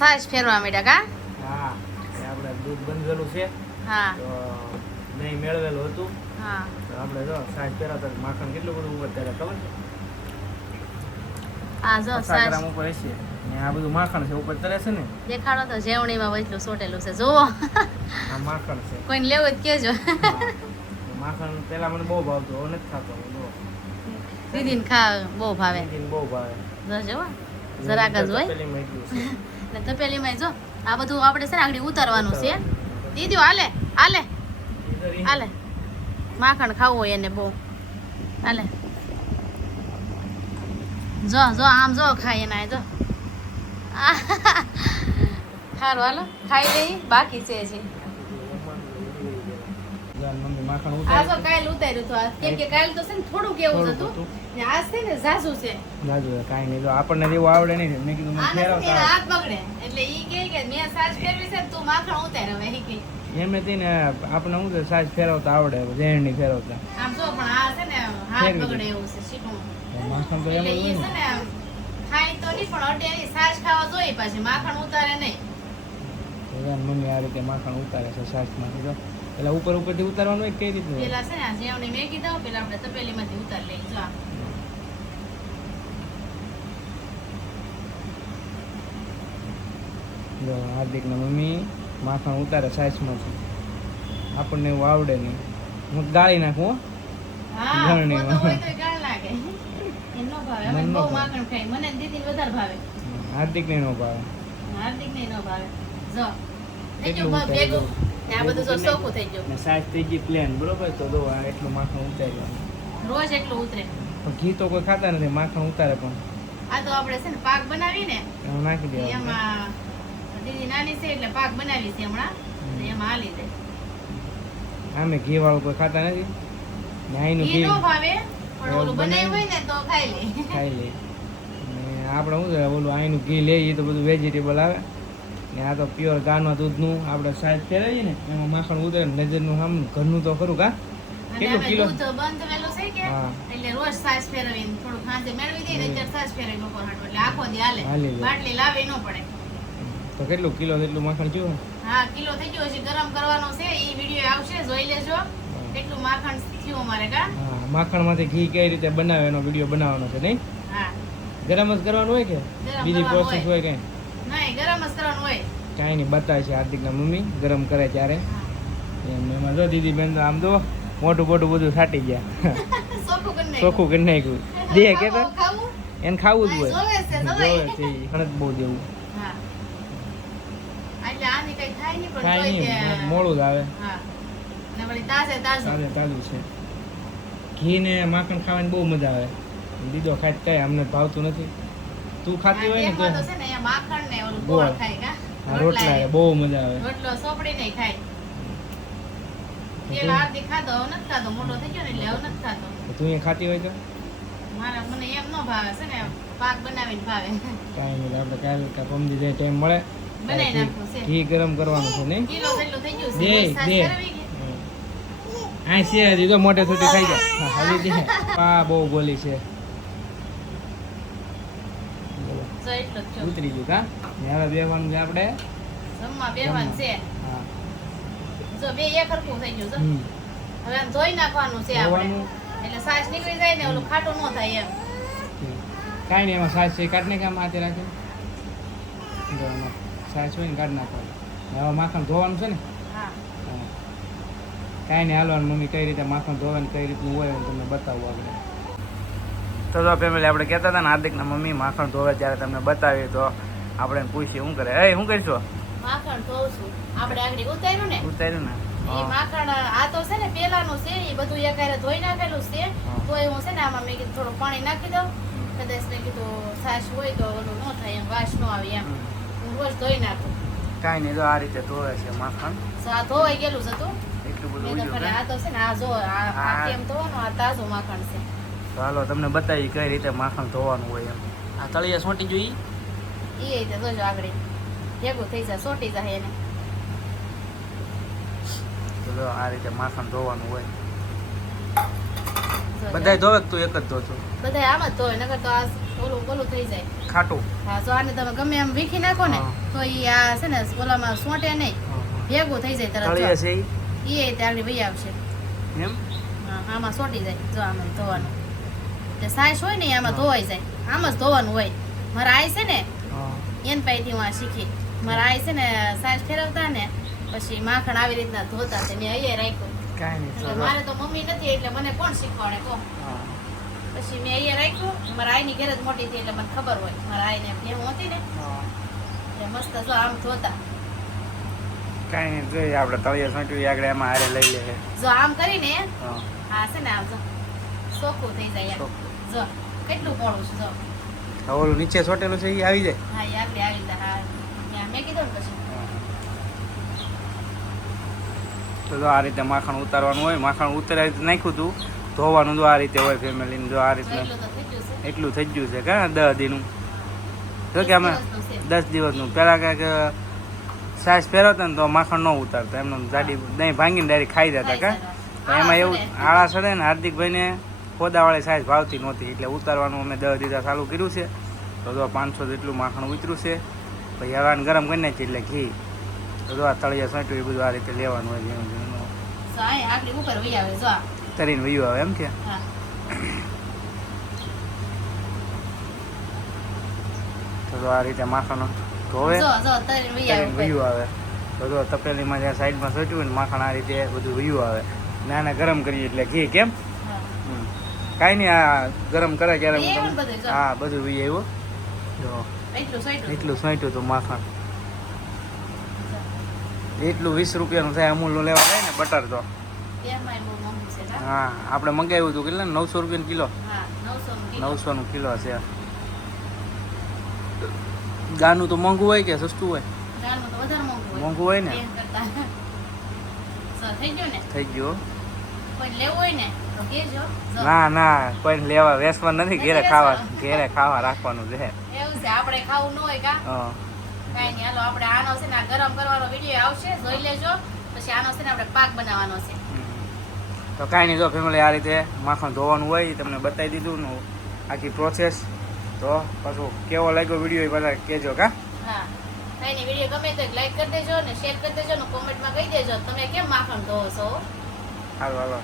છાશ ફેરવા માંડ્યા કા? હા એ આપણે દૂધ બંધેલું છે હા તો નહીં મેળવેલું હતું હા તો આપણે જો છાશ ફેરવતા માખણ કેટલું બધું ઉપર ત્યારે ખબર છે આ જો 50 છાશ ગ્રામ ઉપર હશે ને આ બધું માખણ છે ઉપર તરે છે ને દેખાડો તો જેવણીમાં વચલું સોટેલું છે જોવો આ માખણ છે કોઈને લેવું જ કેજો હા. માખણ પેલા મને બહુ ભાવતું હવે નથી ખાતો બહુ દીદીને ખા બહુ ભાવે દીદીને બહુ ભાવે જો જરાક જ હોય તપેલીમાં એટલું છે ને તપેલીમાં જો આ બધું આપણે છે ને આગળ ઉતારવાનું છે દીદી હાલે હાલે હાલે માખણ ખાવું હોય એને બહુ હાલે જો જો આમ જો ખાય એના જો સારું હાલો ખાઈ લઈ બાકી છે હજી મમ્મી માખણ આ જો ઉતારે કાલ ઉતાર્યું તો આ કેમ કે કાલ તો છે ને થોડું કેવું થોડુંક હતું હતું. ને આજ છે ને ઝાઝુ છે જાજુ કાંઈ નહીં જો આપણને જેવું આવડે નહીં ને મેં કીધું મને આને છે ને ફેરવતા હાથ બગડે એટલે ઈ કે મેં સાજ ફેરવી છે ને તું માખણ ઉતાર હવે ઈ કે એમ હતી ને આપણને શું છે સાજ ફેરવતા આવડે ઝેરણી ફેરવતા આમ જો પણ આ છે ને હાથ ફેરવી બગડે દે. એવું છે શીખવું માખણ તો એમ એટલે જ ઈ હોય છે ને ને ખાય તો નહીં પણ અડે નહીં સાજ ખાવા જોઈએ પાછી માખણ ઉતારે નહીં ભગવાન મમ્મી આ રીતે માખણ ઉતારે છે સાસમાંથી તો પેલા ઉપર ઉપરથી ઉતારવાનું હોય કે કઈ રીતનું હોય? પેલા છે ને આ જેવણી મેગી દઉં પેલા આપણે તપેલીમાંથી ઉતાર લઈ જો આ. જો હાર્દિકના મમ્મી માખણ ઉતારે સાસમાંથી આપણને એવું આવડે નહીં હું ગાળી નાખું હો. હા ગળણી પોતો હોય તોય ગાળ લાગે એ નો ભાવે અમે મને નો બહુ ભાવે. માખણ ખાઈ મને ને દીદીને વધારે ભાવે હાર્દિકને નો ભાવે હાર્દિક ને નો ભાવે જો થઈ કેટલું ગયું ઉતારી ભેગું દઉં. ને આ બધું જો ચોખ્ખું થઈ ગયું ને સાસ થઈ ગઈ પ્લેન બરોબર તો જો આ એટલું માખણ ઉતાર્યું રોજ એટલું ઉતરે પણ ઘી તો કોઈ ખાતા નથી માખણ ઉતારે પણ આ તો આપણે છે ને પાક બનાવીને એમાં નાખી દેવાનું એમાં દીદી નાની છે એટલે પાક બનાવી છે હમણાં તો એમાં હાલી દે આમે ઘી વાળું કોઈ ખાતા નથી ને આઈનું ઈ ઘી નો ભાવે પણ ઓલું બનાવ્યું બનાવ્યું હોય ને તો ખાઈ લે ખાઈ લે ને આપણે શું છે ઓલું આઈનું ઘી લઈએ એ તો બધું વેજીટેબલ આવે ને આ તો પ્યોર ગાનો દૂધનું આપણે સાઈઝ ફેરવીએ ને એમાં માખણ ઉતરે નજરનું આમ ઘરનું તો ખરું કા અને કેટલું હવે કિલો? દૂધ બંધ થયેલું છે કે હા. એટલે રોજ સાસ ફેરવીને થોડું ખાંજે મેળવી દઈએ ને ત્યારે સાસ ફેરવી લોકો હાટું એટલે આખો દી હાલે હાલી જાય. બાટલી લાવી ન પડે તો કેટલું કિલો જેટલું માખણ થયું હા કિલો થઈ ગયો છે ગરમ કરવાનો છે ઈ વિડિયો આવશે જોઈ લેજો કેટલું માખણ થયું અમારે કા હા માખણમાંથી ઘી કઈ રીતે બનાવે એનો વિડીયો બનાવવાનો છે નહીં હા ગરમ જ કરવાનું હોય કે ગરમ બીજી કરવાનું પ્રોસેસ હોય. હોય કઈ નહીં ગરમ જ કરવાનું હોય કાંઈ નહીં બતાવે છે હાર્દિકના મમ્મી ગરમ કરે ત્યારે એમ એમાં જો દીદી બેન તો આમ જો મોટું મોટું બધું છાટી ગયા ચોખ્ખું કરી નાખ્યું. ચોખ્ખું કરી નાખ્યું દે કે તો ખાવું? એને ખાવું જ હા, હોય જોવે છે, જોવે. જોવે છે ઈ. પણ જ બહુ દેવું હા એટલે આની કઈ થાય નહીં પણ કાંઈ તોય નહીં તે- મોડું જ આવે હા ને વળી તાજે તાજું તાજે તાજું છે ઘી ને માખણ ખાવાની બહુ મજા આવે દીદો ખાય તો કઈ અમને ભાવતું નથી તું ખાતી હોય ને તો તેમાં તો છે ને અહીંયા માખણ ને ઓલું ગોળ. ગોળ ખાય કા આ રોટલા એ બહુ મજા આવે રોટલો સોપડી નહીં ખાય તેલ આરતી ખાધો હવે નથી ખાધો મોટો થઈ ગયો ને એટલે હવે નથી ખાધો તો તું અહીંયા ખાતી હોય તો મારા મને એમ ન ભાવે છે ને પાક બનાવીને ભાવે કાંઈ નહીં આપણે કાલે કે પમદી જાય ટાઈમ મળે બનાવી નાખવું છે ઘી ગરમ કરવાનું છે નહીં કિલો જેટલું થઈ ગયું દે, છે સાસ દે. કરવી કે? આ છે હજી તો મોટે છોટી ખાઈ જાય હા, હજી દે પા બહુ બોલી છે બોલો. જો એટલું જ થયું. ઉતરી ગયું કા ને હવે બેવાનું છે આપણે જમવા બેવાનું છે હા જો બે એક હરખું થઈ ગયું જો હમ. હવે આમ ધોઈ નાખવાનું છે આપણે ધોવાનું. એટલે સાસ નીકળી જાય ને ઓલું ખાટું ન થાય એમ કાંઈ નહીં એમાં સાસ છે કાઢને કામ હાથે રાખે જો એમાં સાસ હોય ને કાઢ નાખવાનું હવે માખણ ધોવાનું છે ને હા હા. કાંઈ નહીં હાલવાનું મમ્મી કઈ રીતે માખણ ધોવે ને કઈ રીતનું હોય હું તમને બતાવું આપણે તો ફેમિલી આપણે કહેતા હતા ને હાર્દિકના મમ્મી માખણ ધોવે ત્યારે તમને બતાવીએ તો આપણે પૂછીએ શું કરે એ શું કરીશું માખણ ધોઉં છું આપણે આગળ ઉતાર્યું ને ઉતાર્યું ને એ માખણ આ તો છે ને પેલાનું છે એ બધું એકારે ધોઈ નાખેલું છે હા. તો હું છે ને આમાં મેં કીધું થોડું પાણી નાખી દઉં કદાચ મેં કીધું છાશ હોય તો ઓલું ન થાય એમ વાસ ન આવે એમ હું રોજ ધોઈ નાખું કાંઈ નહીં તો આ રીતે ધોવે છે માખણ તો આ ધોવાઈ ગયેલું છે તું એટલું બધું મેં તો ઉજ્યું ખાલી ને આ તો છે ને આ જો આ હા. કેમ ધોવાનું આ તાજું માખણ છે તો હાલો તમને બતાવી કઈ રીતે માખણ ધોવાનું હોય એમ આ તળિયા સોંટી જોઈ એ રીતે જોજો આગળ ભેગું થઈ જાય સોટી જાય એને તો જો આ રીતે માખણ ધોવાનું હોય જોજો. બધાય ધોવે કે તું એક જ ધોતો બધાય આમ જ ધોય નકર તો આ ઓલું થઈ જાય. ખાટું. હા જો આને તમે ગમે એમ વીખી નાખો ને હા. તો ઈ આ છે ને ઓલામાં સોંટે નહીં, ભેગું થઈ જાય તરત. તળિયે છે ઈ આગળ વહી આવશે. એમ હા આમાં સોટી જાય. જો આમાં ધોવાનું જે સાઈસ હોય ને ઈ આમાં ધોવાઈ જાય. આમ જ ધોવાનું હોય. મારા આઈ છે ને એન પાસેથી હું આ શીખી. મારા આઈ છે ને સાઈસ ફેરવતા ને પછી માખણ આવી રીતના ધોતા તે મેં અહીંયા રાખ્યું. કાંઈ એટલે નહીં. મારે તો મમ્મી નથી એટલે મને કોણ શીખવાડે કહો. પછી મેં અહીંયા રાખ્યું. મારા આઈની ઘેર જ મોટી હતી એટલે મને ખબર હોય. મારા આઈને ભેહું હતી ને એટલે મસ્ત જો આમ ધોતા. કાંઈ નહીં જોઈએ આપણે તળિયે સોંટ્યું આગળ એમાં હારે લઈ લે. જો આમ કરીને હા આ છે ને આમ જો ચોખ્ખું થઈ જાય એમ. જો કેટલું પોળું છે જો. હવે ઓલું નીચે સોટેલું છે એ આવી જાય. હા એ આગળ આવી જાય. હા ત્યાં મેં કીધું ને પછી તો જો આ રીતે માખણ ઉતારવાનું હોય. માખણ ઉતારી નાખ્યું હતું, ધોવાનું જો આ રીતે હોય ફેમિલીને. જો આ તો રીતના એટલું તો થઈ ગયું છે. એટલું થઈ ગયું છે કાં 10 દીનું. જો કે અમે 10 દિવસનું પહેલાં કાંઈક સાઈઝ ફેરવતા ને તો માખણ ન ઉતારતા, એમનું જાડી દહીં ભાંગીને ડાયરેક્ટ ખાઈ જતા કાં. પણ એમાં એવું આળા સડે ને હાર્દિકભાઈને ખોદાવાળી સાઈઝ ભાવતી નહોતી એટલે ઉતારવાનું અમે 10 દીધા ચાલુ કર્યું છે. તો જો 500 જેટલું માખણ ઉતર્યું છે. પછી હવાને ગરમ કરી નાખીએ એટલે ઘી. તો જો આ તળિયા સોંટ્યું એ બધું આ રીતે લેવાનું હોય. જેનું જેનું જો આ આગળ ઉપર વહી આવે જો આ. તરીને વયું આવે એમ કે. હા તો જો આ રીતે માખણ ધોવે જો જો તરીને વહી આવે તરીને ઉપર. વયું આવે. તો જો તપેલીમાં જ્યાં સાઈડમાં સોટ્યું હોય ને માખણ આ રીતે બધું વયું આવે. નાના ગરમ કરીએ એટલે ઘી કેમ. હા કાંઈ નહીં આ ગરમ કરે ત્યારે વહી આવે હું ને બધું જો. હા બધું વહી આવ્યું. જો એટલું સાઈડ એટલું સોંટ્યું હતું માખણ. એટલું 20 રૂપિયાનું થાય અમૂલનું લેવા જાય ને બટર તો. તેમાંય બહુ મોંઘું છે કા? હા આપણે મંગાવ્યું હતું કેટલા 900 રૂપિયાનું કિલો. હા 900 નું કિલો. 900 નું કિલો છે. ગાનું તો મોંઘું હોય કે સસ્તું હોય. ગાનું તો વધારે મોંઘું હોય. મોંઘું હોય ને. એમ કરતા. સો થઈ ગયું ને. થઈ ગયું. કોઈ લેવું હોય ને તો કહેજો. જો. ના ના કોઈ લેવા વેસવા નથી. ઘેરે નથી ખાવા વેચવાનું. ઘેરે ખાવા રાખવાનું છે. એવું છે આપણે ખાવું ન હોય કા? હા કાંઈ નહીં હાલો આપણે આનો છે ને આ ગરમ કરવાનો વિડીયો આવશે જોઈ લેજો. પછી આનો છે ને આપણે પાક બનાવવાનો છે. તો કાંઈ નહીં. જો ફેમિલી આ રીતે માખણ ધોવાનું હોય એ તમને બતાવી દીધું ને આખી પ્રોસેસ. તો પાછું કેવો લાગ્યો વિડીયો એ બધા કહેજો કા. હા કાંઈ નહીં વિડીયો ગમે તો લાઈક કરી દેજો ને શેર કરી દેજો ને કોમેન્ટમાં કહી દેજો તમે કેમ માખણ ધોવો છો. હાલો હાલો.